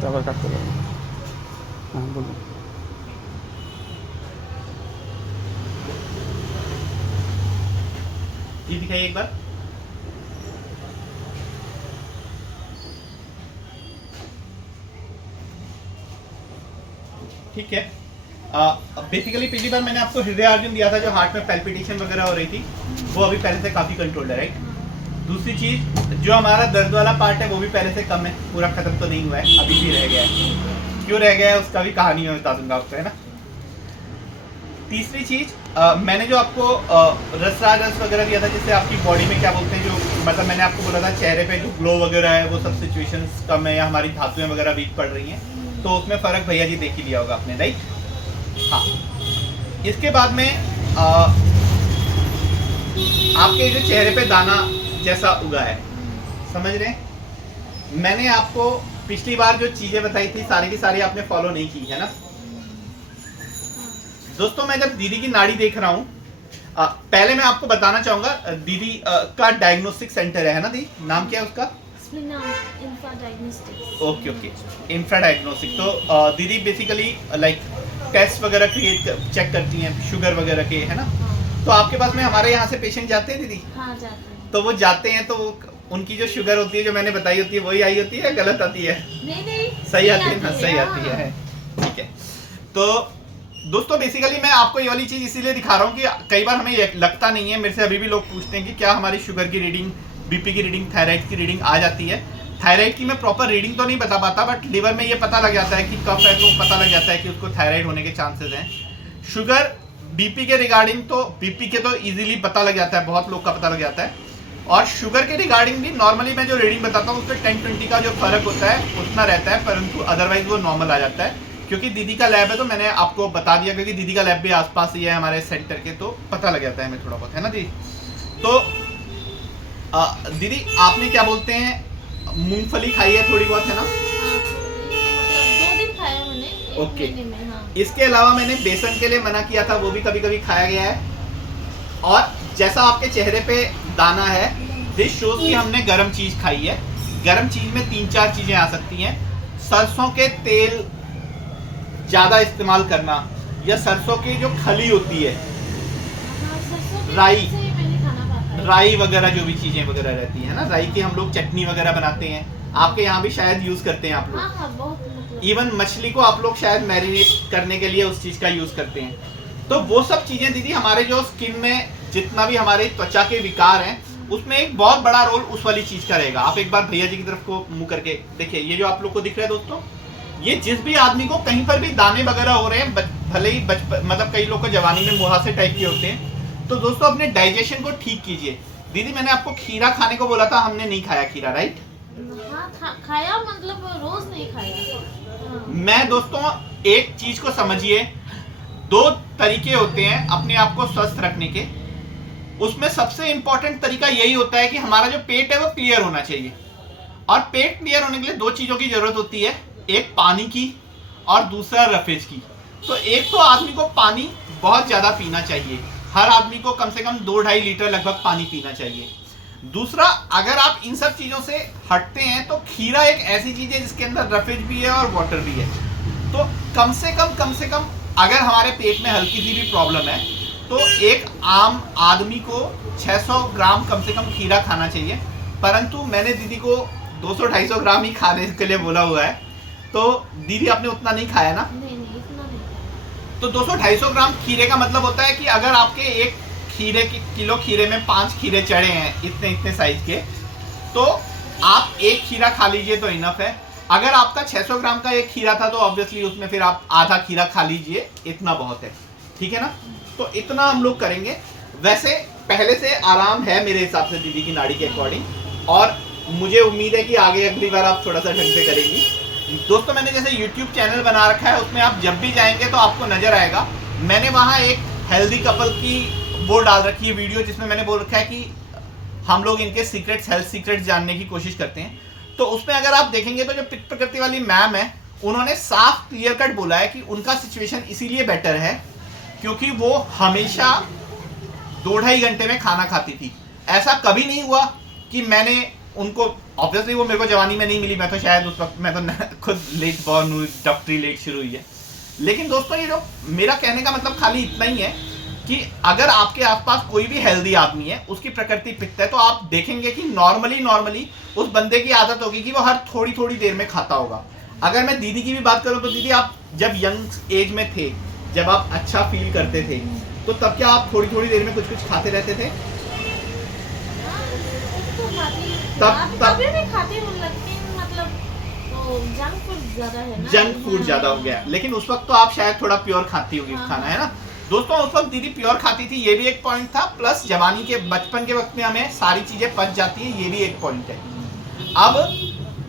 তারপর কাটতে পারবেন। হ্যাঁ বলুন। ये दिखाइए एक बार। ठीक है। बेसिकली पहली बार मैंने आपको हृदय अर्जुन दिया था जो हार्ट में पैल्पिटेशन वगैरह हो रही थी, वो अभी पहले से काफी कंट्रोल्ड है, राइट। दूसरी चीज जो हमारा दर्द वाला पार्ट है वो भी पहले से कम है, पूरा खत्म तो नहीं हुआ है, अभी भी रह गया है। क्यों रह गया है उसका भी कहानी मैं बता दूंगा आपको, है ना। तीसरी चीज मैंने जो आपको रस वगैरह दिया था जिससे आपकी बॉडी में क्या बोलते हैं जो मतलब मैंने आपको बोला था चेहरे पे जो ग्लो वगैरह है वो सब सिचुएशंस कम है या हमारी धातुएं वगैरह वीक पड़ रही हैं, तो उसमें फर्क भैया जी देख ही लिया होगा आपने, राइट। हाँ, इसके बाद में आपके जो चेहरे पे दाना जैसा उगा है, समझ रहे हैं। मैंने आपको पिछली बार जो चीजें बताई थी सारी की सारी आपने फॉलो नहीं की है ना। दोस्तों मैं जब दीदी की नाड़ी देख रहा हूँ, पहले मैं आपको बताना चाहूंगा दीदी का डायग्नोस्टिक सेंटर है ना दी, नाम क्या है उसका? Infra diagnostics. Okay okay, infra diagnostic. तो दीदी बेसिकली लाइक टेस्ट वगैरह चेक करती हैं शुगर वगैरह के, है ना। तो आपके पास में हमारे यहाँ से पेशेंट जाते हैं दीदी? हाँ जाते हैं। तो वो जाते हैं तो उनकी जो शुगर होती है जो मैंने बताई होती है वही आई होती है, गलत आती है? नहीं सही आती है ना, सही आती है, ठीक है। तो दोस्तों बेसिकली मैं आपको ये वाली चीज इसीलिए दिखा रहा हूँ कि कई बार हमें लगता नहीं है, मेरे से अभी भी लोग पूछते हैं कि क्या हमारी शुगर की रीडिंग, बीपी की रीडिंग, थायराइड की रीडिंग आ जाती है। थायराइड की मैं प्रॉपर रीडिंग तो नहीं बता पाता, बट लिवर में ये पता लग जाता है कि कफ है तो पता लग जाता है कि उसको थायराइड होने के चांसेस हैं। शुगर बीपी के रिगार्डिंग तो बीपी के तो इजीली पता लग जाता है, बहुत लोग का पता लग जाता है। और शुगर के रिगार्डिंग भी नॉर्मली मैं जो रीडिंग बताता हूँ उसमें 10-20 का जो फर्क होता है उतना रहता है, परंतु अदरवाइज वो नॉर्मल आ जाता है। क्योंकि दीदी का लैब है तो मैंने आपको बता दिया, क्योंकि दीदी का लैब भी आसपास ही है हमारे सेंटर के, तो पता लग जाता है हमें थोड़ा बहुत, है ना दीदी। तो दीदी आपने क्या बोलते हैं मूंगफली खाई है थोड़ी बहुत, है ना? 2 दिन खाया मैंने एक ओके। महीने में। हाँ। इसके अलावा मैंने बेसन के लिए मना किया था, वो भी कभी कभी खाया गया है। और जैसा आपके चेहरे पे दाना है, दिस शोज कि हमने गर्म चीज खाई है। गर्म चीज में 3-4 चीजें आ सकती हैं। सरसों के तेल ज्यादा इस्तेमाल करना, या सरसों की जो खली होती है, हाँ, सरसों के राई। तेल से ही मैंने खाना खाता है। राई वगैरह जो भी चीजें वगैरह रहती है ना, राई की हम लोग चटनी वगैरह बनाते हैं, आपके यहाँ भी शायद यूज करते हैं आप हाँ लोग। हाँ बहुत मतलब। इवन मछली को आप लोग शायद मैरिनेट करने के लिए उस चीज का यूज करते हैं। तो वो सब चीजें दीदी हमारे जो स्किन में जितना भी हमारे त्वचा के विकार हैं उसमें एक बहुत बड़ा रोल उस वाली चीज का रहेगा। आप एक बार भैया जी की तरफ को मुंह करके देखिए, ये जो आप लोग को दिख रहा है दोस्तों, ये जिस भी आदमी को कहीं पर भी दाने वगैरह हो रहे हैं, भले ही बचपन मतलब कई लोग को जवानी में मुहासे टाइप के होते हैं, तो दोस्तों अपने डाइजेशन को ठीक कीजिए। दीदी मैंने आपको खीरा खाने को बोला था, हमने नहीं खाया खीरा, राइट? हाँ खाया मतलब रोज नहीं खाया। हाँ। मैं दोस्तों एक चीज को समझिए, 2 तरीके होते हैं अपने आप को स्वस्थ रखने के। उसमें सबसे इंपॉर्टेंट तरीका यही होता है कि हमारा जो पेट है वो क्लियर होना चाहिए। और पेट क्लियर होने के लिए 2 चीजों की जरूरत होती है, एक पानी की और दूसरा रफेज की। तो एक तो आदमी को पानी बहुत ज्यादा पीना चाहिए, हर आदमी को कम से कम 2-2.5 लीटर लगभग पानी पीना चाहिए। दूसरा, अगर आप इन सब चीजों से हटते हैं तो खीरा एक ऐसी चीज है जिसके अंदर रफेज भी है और वाटर भी है। तो कम से कम अगर हमारे पेट में हल्की सी भी प्रॉब्लम है तो एक आम आदमी को 600 ग्राम कम से कम खीरा खाना चाहिए। परंतु मैंने दीदी को 200-250 ग्राम ही खाने के लिए बोला हुआ है, तो दीदी आपने उतना नहीं खाया ना। नहीं इतना नहीं। तो 200-250 ग्राम खीरे का मतलब होता है कि अगर आपके एक खीरे की किलो खीरे में 5 खीरे चढ़े हैं इतने साइज के, तो आप एक खीरा खा लीजिए तो इनफ है। अगर आपका 600 ग्राम का एक खीरा था तो ऑब्वियसली उसमें फिर आप आधा खीरा खा लीजिए, इतना बहुत है, ठीक है ना। तो इतना हम लोग करेंगे। वैसे पहले से आराम है मेरे हिसाब से दीदी की नाड़ी के अकॉर्डिंग, और मुझे उम्मीद है कि आगे अगली बार आप थोड़ा सा ढंग से करेंगी। दोस्तों मैंने जैसे YouTube चैनल बना रखा है, उसमें आप जब भी जाएंगे तो आपको नजर आएगा, मैंने वहाँ एक हेल्दी कपल की वो डाल रखी है वीडियो, जिसमें मैंने बोल रखा है कि हम लोग इनके सीक्रेट्स, हेल्थ सीक्रेट्स जानने की कोशिश करते हैं। तो उसमें अगर आप देखेंगे तो जो पित्त प्रकृति वाली मैम है, उन्होंने साफ क्लियर कट बोला है कि उनका सिचुएशन इसीलिए बेटर है क्योंकि वो हमेशा 2-2.5 घंटे में खाना खाती थी। ऐसा कभी नहीं हुआ कि मैंने उनको ऑब्वियसली वो मेरे को जवानी में नहीं मिली, मैं तो शायद उस वक्त मैं तो खुद लेट बॉर्न हूँ, डॉक्टरी लेट शुरू हुई है। लेकिन दोस्तों ये जो मेरा कहने का मतलब खाली इतना ही है कि अगर आपके आसपास कोई भी हेल्दी आदमी है, उसकी प्रकृति पित्त है, तो आप देखेंगे कि नॉर्मली उस बंदे की आदत होगी कि वो हर थोड़ी थोड़ी देर में खाता होगा। अगर मैं दीदी की भी बात करूं तो दीदी आप जब यंग एज में थे, जब आप अच्छा फील करते थे, तो तब क्या आप थोड़ी थोड़ी देर में कुछ कुछ खाते रहते थे? तो खाती तब कभी भी खाती हूँ, लेकिन मतलब तो जंक फूड ज्यादा है ना, जंक फूड ज्यादा हो गया। लेकिन उस वक्त तो आप शायद थोड़ा प्योर खाती होगी हाँ। खाना, है ना दोस्तों? उस वक्त दीदी प्योर खाती थी, ये भी एक पॉइंट था। प्लस जवानी के बचपन के वक्त में हमें सारी चीजें पच जाती है, ये भी एक पॉइंट है। अब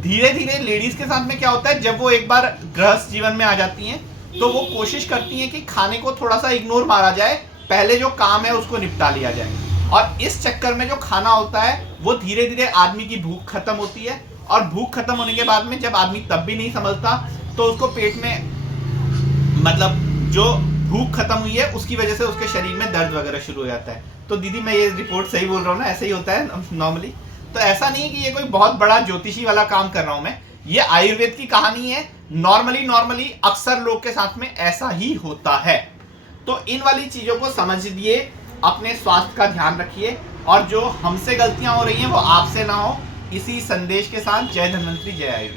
धीरे धीरे लेडीज के साथ में क्या होता है, जब वो एक बार गृहस्थ जीवन में आ जाती हैं तो वो कोशिश करती हैं कि खाने को थोड़ा सा इग्नोर मारा जाए, पहले जो काम है उसको निपटा लिया जाए। और इस चक्कर में जो खाना होता है वो धीरे धीरे आदमी की भूख खत्म होती है, और भूख खत्म होने के बाद में जब आदमी तब भी नहीं समझता तो उसको पेट में मतलब जो भूख खत्म हुई है उसकी वजह से उसके शरीर में दर्द वगैरह शुरू हो जाता है। तो दीदी मैं ये रिपोर्ट सही बोल रहा हूँ ना? ऐसा ही होता है नॉर्मली। तो ऐसा नहीं है कि ये कोई बहुत बड़ा ज्योतिषी वाला काम कर रहा हूं मैं, ये आयुर्वेद की कहानी है। नॉर्मली अक्सर लोग के साथ में ऐसा ही होता है। तो इन वाली चीजों को समझिए, अपने स्वास्थ्य का ध्यान रखिए, और जो हमसे गलतियां हो रही हैं वो आपसे ना हो। इसी संदेश के साथ जय धन्वंतरी, जय आयुर्वेद।